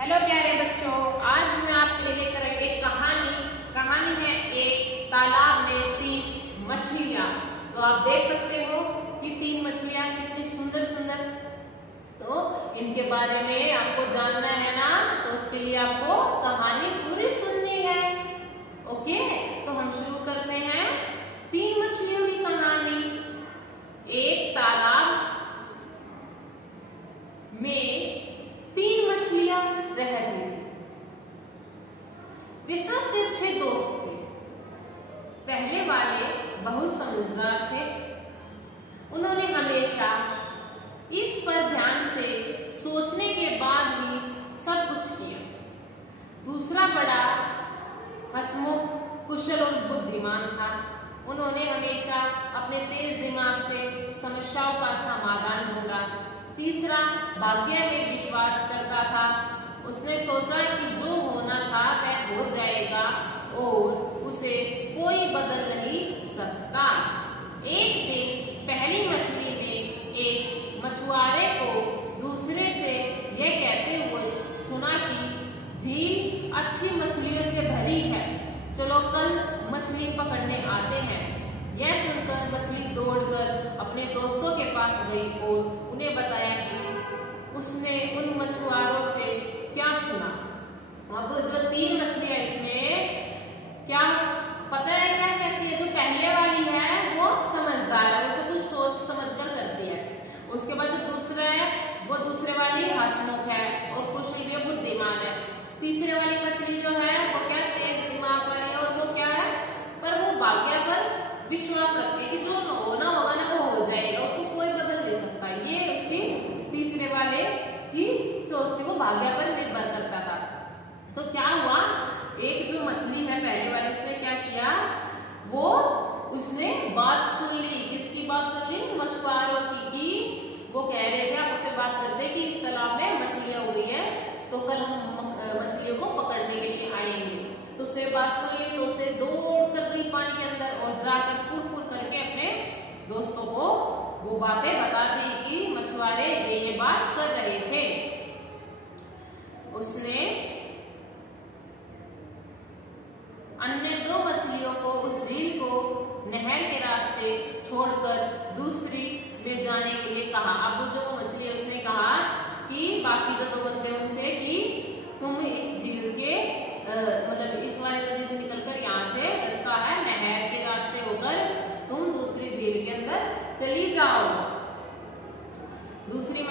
Hello प्यारे बच्चों, आज मैं आपके लिए लेकर आई एक कहानी है एक तालाब में 3 मछलियां। तो आप देख सकते हो कि 3 मछलियां कितनी सुंदर सुंदर। तो इनके बारे में आपको जानना है ना, तो उसके लिए आपको कहानी पूरी सुननी है। ओके, तो हम शुरू करते हैं 3 मछलियों की कहानी। एक तालाब में 3 मछलियां रहती थी। वे सबसे अच्छे दोस्त थे। पहले वाले बहुत समझदार थे। उन्होंने हमेशा इस पर ध्यान से सोचने के बाद ही सब कुछ किया। दूसरा बड़ा हंसमुख, कुशल और बुद्धिमान था। उन्होंने हमेशा अपने तेज दिमाग से समस्याओं का समाधान ढूंढा। तीसरा भाग्य में विश्वास करता था। उसने सोचा कि जो होना था वह हो जाएगा और उसे कोई बदल नहीं सकता। एक दिन पहली मछली ने एक मछुआरे को दूसरे से यह कहते हुए सुना कि झील अच्छी मछलियों से भरी है, चलो कल मछली पकड़ने आते हैं। यह सुनकर मछली दौड़कर अपने दोस्तों के पास गई और उन्हें बताया कि उसने उन मछुआरों से क्या सुना। अब जो 3 मछलियां इसमें क्या पता है क्या कहती है? जो पहले वाली है वो समझदार है, उसे कुछ सोच समझकर करती है। उसके बाद जो दूसरा है वो दूसरे वाली हंसमुख है और कुशल भी बुद्धिमान है। तीसरे वाली मछली जो है वो क्या तेज दिमाग वाली है और वो क्या है, पर वो भाग्य पर विश्वास रखती है कि जो होना होगा ना वो हो जाएगा, उसको कोई बदल नहीं सकता। ये उसकी तीसरे वाले की सोच थी, वो भाग्य पर निर्भर करता था। तो क्या हुआ, एक जो मछली है पहले वाली, उसने क्या किया, वो उसने बात सुन ली। किसकी बात सुन ली? मछुआरों की वो कह रहे थे, आपस में बात करते कि इस तालाब में मछलियां हो गई है, तो कल हम मछलियों को पकड़ने के लिए आएंगे। तो उसने बात सुन ली, तो उसने दौड़ कर गई पानी के अंदर और जाकर फुर करके अपने दोस्तों को वो बातें बता दी कि मछुआरे ये बात कर रहे थे। उसने अन्य 2 मछलियों को उस झील को नहर के रास्ते छोड़कर दूसरी में जाने के लिए कहा। अब जो मछली उसने कहा कि बाकी जो 2 मछलियां उनसे कि तुम इस झील के मतलब इस वाली नदी से निकलकर यहाँ से रास्ता है, नहर के रास्ते होकर तुम दूसरी झील के अंदर चली जाओ। दूसरी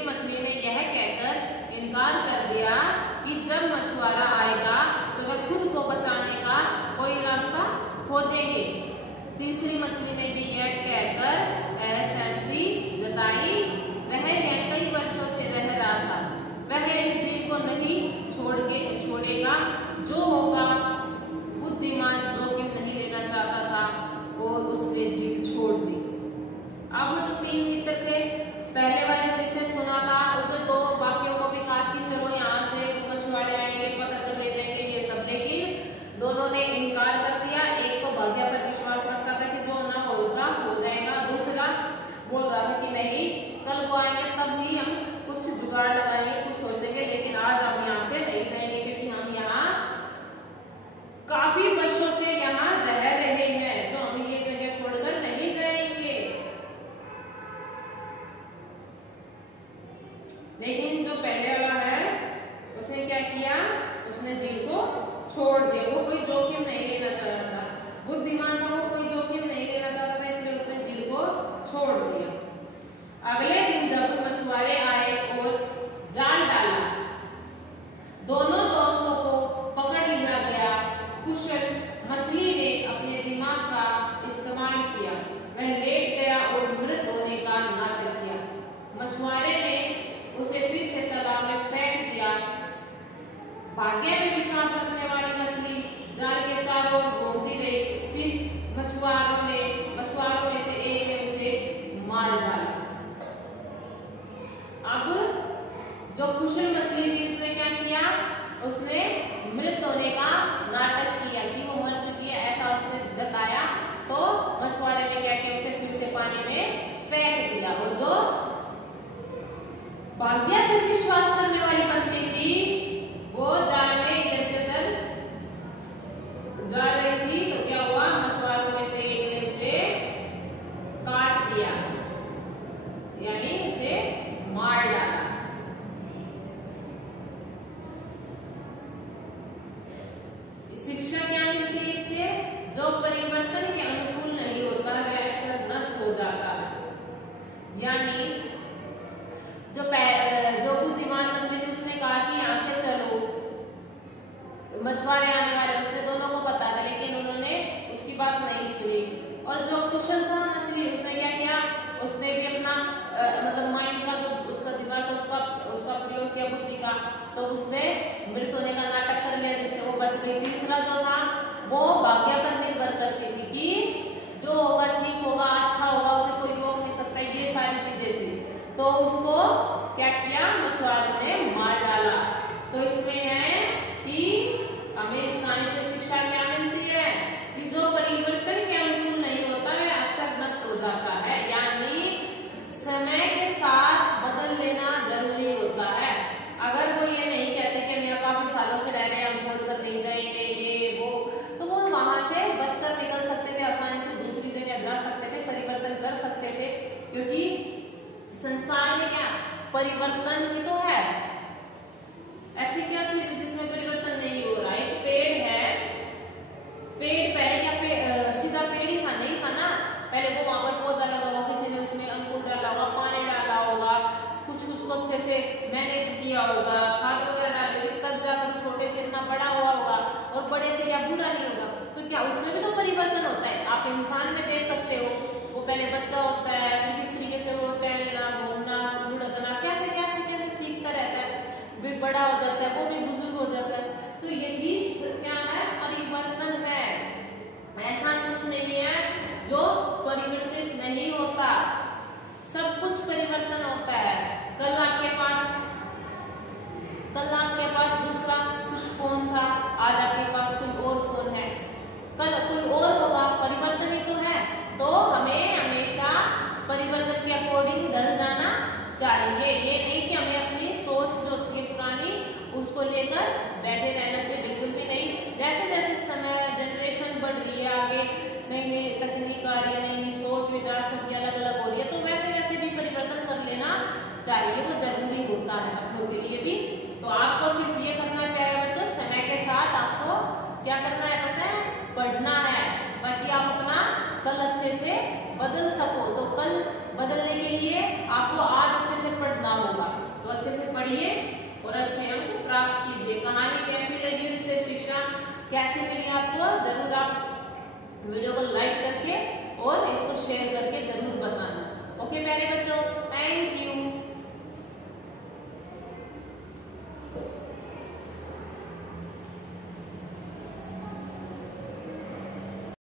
मछली ने यह कहकर इनकार कर दिया कि जब मछुआरा आएगा तो वह खुद को बचाने का कोई रास्ता खोजेंगे। तीसरी मछली ने भी यह कहकर असहमति जताई। वह यह कई वर्षों से रह रहा था, वह इस झील को नहीं छोड़ेगा। जो होगा, बुद्धिमान जोखिम नहीं लेना चाहता था और उसने झील छोड़ दी। अब जो 3 मित्र थे, पहले वाले ने जिसने सुना था उसने 2 बाकियों को भी कहा कि चलो यहाँ से मछुआरे आएंगे, पकड़ कर ले जाएंगे ये सब, लेकिन दोनों ने इनकार कर दिया। एक तो भाग्य पर विश्वास रखता था कि जो ना होगा हो जाएगा, दूसरा बोल रहा था कि नहीं, कल वो आएंगे तब भी हम कुछ जुगाड़ लगाएंगे, कुछ सोचेंगे, लेकिन आज हम यहाँ से नहीं जाएंगे क्योंकि हम यहाँ काफी वर्षों से यहाँ रह रहे हैं, तो हम ये जगह छोड़कर नहीं जाएंगे। लेकिन जो पहले वाला है उसने क्या किया, उसने झील को छोड़ दिया। वो कोई जोखिम नहीं लेना चाहता था, बुद्धिमान था, वो कोई जोखिम नहीं लेना चाहता था, इसलिए उसने झील को छोड़ दिया। अगले दिन जब मछुआरे आए और जाल डाला, दोनों दोस्तों को पकड़ लिया गया। कुशल मछली ने अपने दिमाग का इस्तेमाल किया, वह लेट गया और मृत होने का नाटक किया। मछुआरे ने उसे फिर से तालाब में फेंक दिया। भाग्य में विश्वास रखने वाली मछली जाल के चारों ओर घूमती रही। फिर मछुआरों में से एक ने उसे मार डाला। अब जो कुशल मछली थी उसने क्या किया, उसने मृत होने का नाटक किया कि वो मर चुकी है, ऐसा उसने जताया। तो मछुआरे ने क्या किया, उसे फिर से पानी में फेंक दिया और जो भाग्य पर विश्वास करने वाली मछली थी, वो जाल में इधर से उधर जा रही थी, तो क्या हुआ, मछुआरों में से एक ने उसे काट दिया, यानी उसे मार डाला। शिक्षा क्या मिलती है इससे? जो परिवर्तन के अनुकूल नहीं होता वह अक्सर नष्ट हो जाता है। यानी जो बुद्धिमान मछली थी उसने कहा कि यहाँ से चलो, मछुआरे आने वाले, उसने दोनों को पता था, लेकिन उन्होंने उसकी बात नहीं सुनी। और जो कुशल था मछली, उसने क्या किया, उसने भी अपना मतलब माइंड का, जो उसका दिमाग था, उसका प्रयोग किया, बुद्धि का, तो उसने मृत होने का नाटक कर लिया, जिससे वो बच गई। तीसरा जो था वो भाग्य पर निर्भर करती थी कि जो होगा ठीक होगा, अच्छा होगा, उसे कोई रोक नहीं सकता, ये सारी चीजें थी। तो उसको क्या किया, मछुआरों ने मार डाला। तो इसमें है कि हमें इस कहानी से शिक्षा क्या मिलती है कि जो परिवर्तन के अनुकूल नहीं होता है अक्सर नष्ट हो जाता है। यानी समय के साथ बदल लेना जरूरी होता है। अगर वो ये नहीं कहते कि हम काफी सालों से रह रहे हैं, हम छोड़कर नहीं जाएंगे, ये वो, तो वो वहां से बचकर निकल सकते थे, आसानी से दूसरी जगह जा सकते थे, परिवर्तन कर सकते थे। क्योंकि संसार में क्या परिवर्तन ही तो है। ऐसी क्या चीज है जिसमें परिवर्तन नहीं हो रहा? एक पेड़ है, पेड़ पहले क्या सीधा पेड़ ही था? नहीं था ना। पहले वो वहां पर पौधा लगा होगा, किसी ने उसमें अंकुर डाला होगा, पानी डाला होगा, कुछ उसको अच्छे से मैनेज किया होगा, खाद वगैरह डाले, तब जाकर छोटे से इतना बड़ा हुआ होगा, और बड़े से क्या बूढ़ा नहीं होगा। तो क्या उसमें भी तो परिवर्तन होता है? आप इंसान में देख सकते हो, वो पहले बच्चा होता है, फिर किस तरीके से वो टहलना, घूमना, लुढ़कना, कैसे कैसे कैसे सीखता रहता है, भी बड़ा हो जाता है, वो भी बुजुर्ग हो जाता है। तो यही क्या है, परिवर्तन है। ऐसा कुछ नहीं है जो परिवर्तित नहीं होता, सब कुछ परिवर्तन होता है। कल आपके पास दूसरा कुछ फोन था, आज आपके पास कोई और फोन है, कल कोई और होगा, परिवर्तन ही तो है। तो हमें हमेशा परिवर्तन के अकॉर्डिंग ढल जाना चाहिए। ये नहीं कि हमें अपनी सोच जो थी पुरानी उसको लेकर बैठे रहना चाहिए, बिल्कुल भी नहीं। जैसे जैसे समय जनरेशन बढ़ रही है, आगे नई नई तकनीक आ रही है, नई नई सोच विचार शक्ति अलग अलग हो रही है, तो वैसे वैसे भी परिवर्तन कर लेना चाहिए, वो जरूरी होता है अपनों के लिए भी। तो आपको सिर्फ ये करना है प्यारे बच्चों, समय के साथ आपको क्या करना है पता है, पढ़ना है, ताकि आप अपना कल अच्छे से बदल सको। तो कल बदलने के लिए आपको आज अच्छे से पढ़ना होगा, तो अच्छे से पढ़िए और अच्छे अंक प्राप्त कीजिए। कहानी कैसी लगी, इससे शिक्षा कैसी मिली आपको, जरूर आप वीडियो को लाइक करके और इसको शेयर करके जरूर बताना। ओके प्यारे बच्चों।